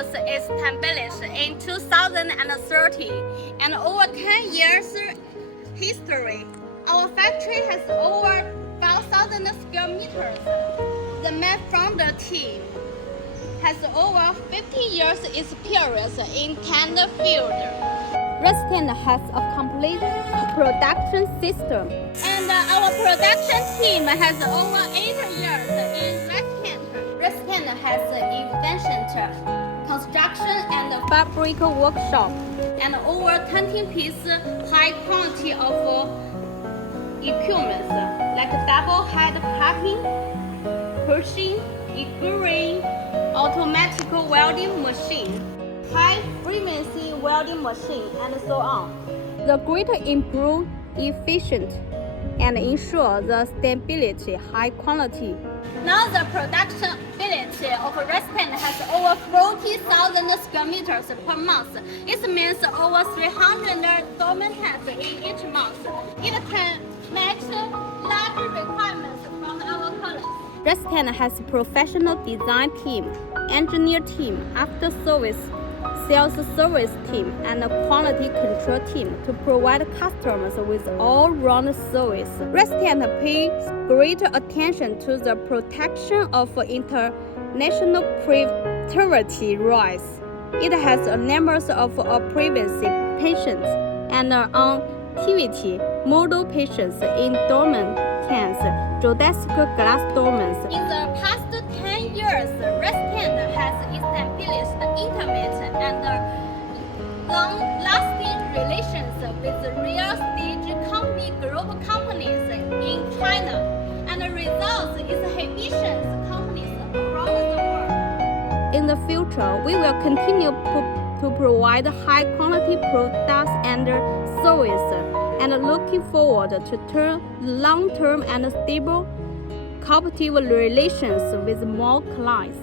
was established in 2030 and over 10 years history. Our factory has over 5,000 square meters. The main founder team has over 50 years experience in tent field. RAXTENT has a complete production system, and our production team has over 8 years in RAXTENT. RAXTENT has invention, construction, and fabric workshop, and over 20 pieces high quality of equipment like double head piping, pushing, engineering, automatic welding machine, high frequency welding machine, and so on. The greater improve efficient and ensure the stability, high quality. Now the production ability of RAXTENT has over 40,000 square meters per month. It means over 300 dormant tents in each month. It can match larger requirements from our clients. RAXTENT has a professional design team, engineer team, after service, sales service team, and a quality control team to provide customers with all-round service. RAXTENT pays great attention to the protection of international privacy rights. It has a number of privacy patients and activity model patients in dormant tents, geodesic glass dormants. In the past 10 years, RAXTENT has established intimate and long-lasting relations with real estate company global companies in China, and the result is exhibitions companies around the world. In the future, we will continue to provide high-quality products and services, and looking forward to turn long-term and stable cooperative relations with more clients.